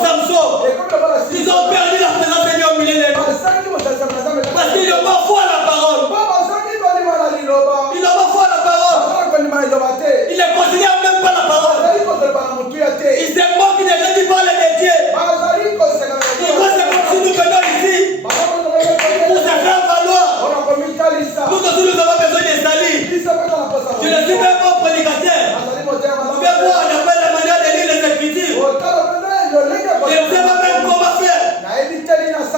Samson, ils ont perdu la présence de Dieu au milieu de nous. Parce qu'ils n'ont pas foi à la parole. Ils n'ont pas foi à la parole. Ils ne considèrent même pas la parole. Ils se moquent des gens qui parlent de Dieu. Ils pensent comme si nous venons ici pour se faire valoir. Nous aussi nous avons besoin de salir. Je ne suis même pas prédicateur. Vous pouvez voir, on appelle la manière de lire les Écritures. Je ne sais pas même comment faire.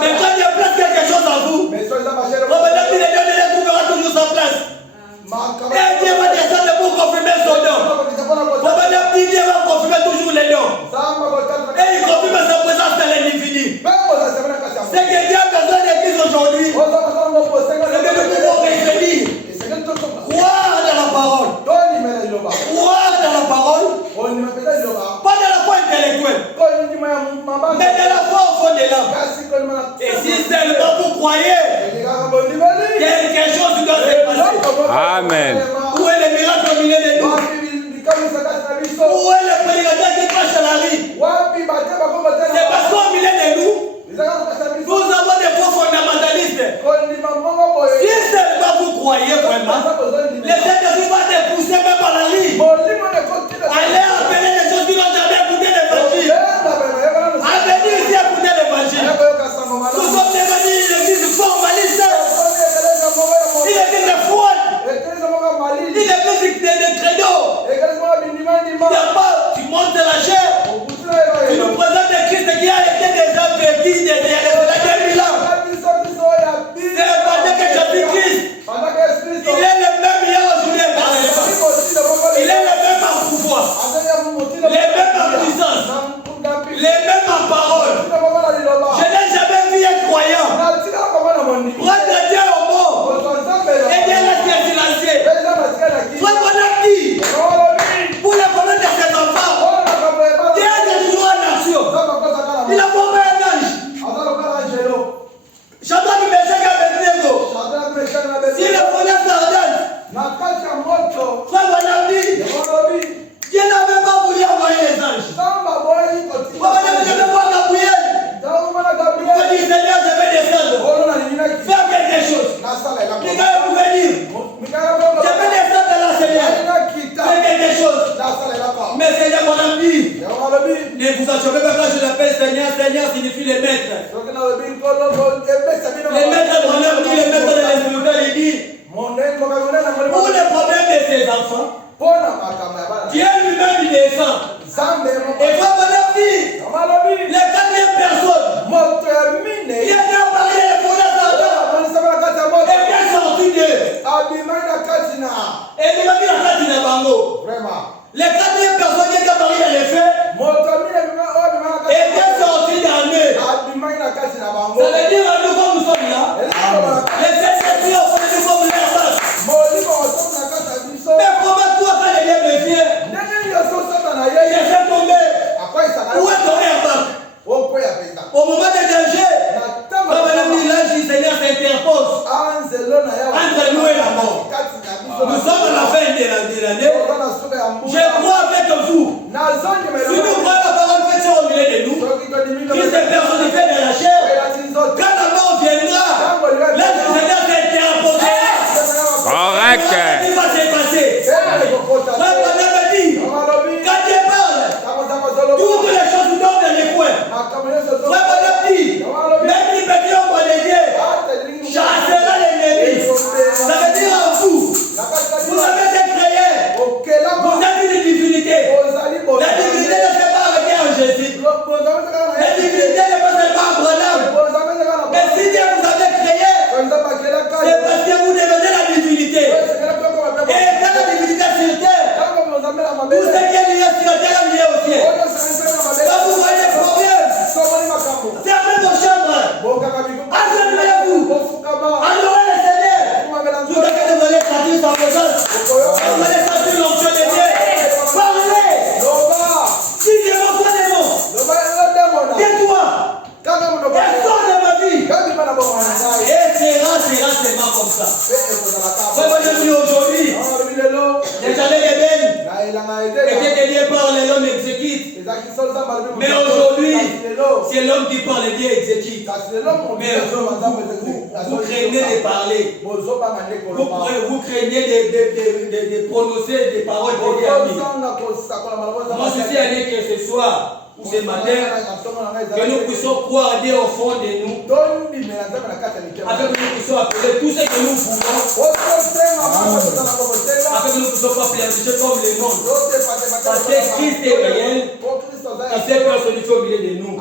Mais quand Dieu place quelque chose en vous, on va dire que Dieu trouvera toujours sa place. Et Dieu va descendre pour confirmer son nom. On va dire que Dieu va confirmer toujours les noms. Et il confirme sa présence dans l'infini. Ce que Dieu a besoin d'église aujourd'hui, c'est que nous pouvons revenir. Croire dans la parole. Croire dans la parole. Pas dans la foi intellectuelle, mais dans la foi au fond de l'âme. Et si seulement vous croyez, quelque chose doit se passer. Amen. Où est le miracle au milieu de nous? Où est le prédicateur qui passe à la rue? C'est parce qu'au milieu de nous, nous avons des faux fondamentalistes. Si seulement vous croyez vraiment, les États-Unis vont te pousser même par la rue. Allez appeler les gens qui n'ont jamais écouté l'évangile. Venez ici écouter l'évangile. Nous sommes devenus une église formaliste. Une église de fraude. Une église de credo. Tu montes la chair. Tu nous présentes le Christ qui a été déjà vécu il y a 2000 ans. C'est pendant que Jésus-Christ, il est le même hier aujourd'hui. Il est le même en pouvoir. Les mêmes en puissance. Les mêmes en parole. Je n'ai jamais vu un croyant prendre Dieu au mot et bien la silencier. Soit qu'on a dit pour le bonheur de ses enfants, Dieu est toujours en action. Il a formé un ange. J'entends du message avec Diego. Si le bonheur s'ordonne, soit qu'on a dit, Dieu n'avait pas voulu envoyer les anges. Je vais voir Gabriel. Il m'a dit, Seigneur, je vais descendre. Faire quelque chose. Michael pouvait dire, je vais descendre là, Seigneur. Faire quelque chose. Mais Seigneur, mon ami, ne vous assurez pas quand je l'appelle Seigneur, Seigneur signifie les maîtres. Les maîtres de l'honneur dit, les maîtres de l'esprit, il dit, pour les problèmes de ses enfants, Dieu lui-même il descend. Et quand on a dit, les 4e personnes, il a déjà parlé de fondation et bien sorti d'eux. Et il m'a dit la Katina Bango. Les 4e personnes qui ont parlé dans les faits, et bien sorti d'eux. Ça veut dire à nous que l'homme qui parle bien exécute. Mais vous craignez de parler. Vous craignez de prononcer des paroles de Dieu. Moi, je suis allé que ce soir ou ce matin, que nous puissions croire Dieu au fond de nous, afin que nous puissions appeler tout ce que nous voulons, afin que nous puissions pas pleurnicher comme le monde. Parce que Christ est réel, il s'est personnifié au milieu de nous.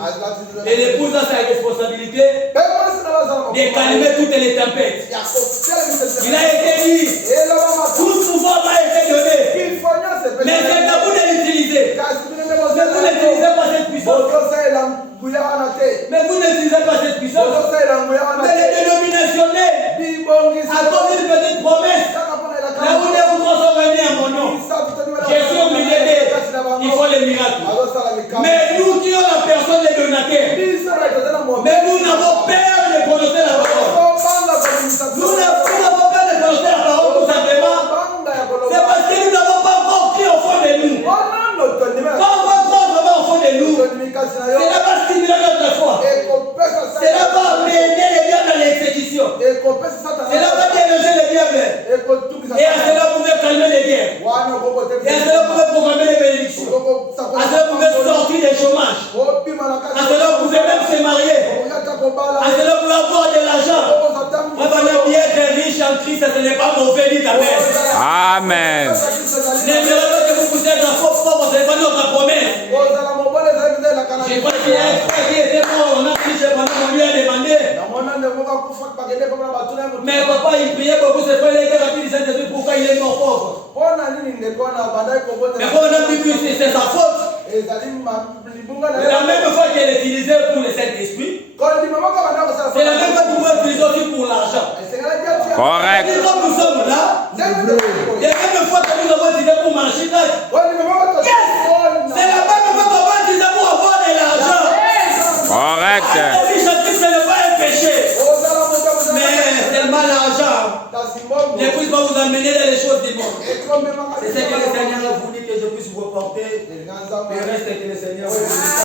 Et l'épouse a sa responsabilité de calmer toutes les tempêtes. Il a été dit, tout pouvoir m'a été donné, mais c'est à vous de l'utiliser. Mais vous n'utilisez pas cette puissance. Mais vous n'utilisez pas cette puissance. Mais les dénominationnels, à cause d'une petite promesse, là où les vous sont venus à mon nom, je suis au milieu d'eux. Il faut les miracles. Mais nous qui avons la personne des donateurs, mais nous n'avons peur de prononcer la parole. Nous n'avons peur de prononcer la parole tout simplement. C'est parce que nous n'avons pas encore pris au fond de nous. Quand on va prendre vraiment au fond de nous, cela va stimuler notre foi. Cela va amener les biens dans l'exécution. Cela va déloger les diables. Et à cela, vous pouvez calmer les guerres. Et à cela, vous pouvez programmer les bénédictions. À cela, vous pouvez sortir des chômages. À cela, vous pouvez même se marier. À cela, vous pouvez avoir de l'argent. Vraiment bien être riche en Christ, ce n'est pas mauvais, dit Amen. Amen. N'aimez pas que vous puissiez être en faux propre, ce n'est pas notre promesse. Je crois qu'il y a un frère qui était mort, on a pris chez moi, on lui a demandé. Mais papa, il priait beaucoup, c'est pas les gars qui disaient pourquoi il est mort pauvre. Mais quand on a dit que c'est sa faute. La même fois qu'elle utilisait pour le Saint-Esprit, c'est la même fois que vous utilisez aussi pour l'argent. Correct. Et comme nous sommes là, la même fois que nous avons utilisé pour marcher là, c'est la même fois qu'on va utiliser pour avoir de l'argent. Correct. Si je dis que ce n'est pas un péché, mais seulement l'argent ne puisse pas vous amener dans les choses du monde. C'est ce que le Seigneur a voulu que je puisse vous porter. Le reste que le Seigneur vous dit.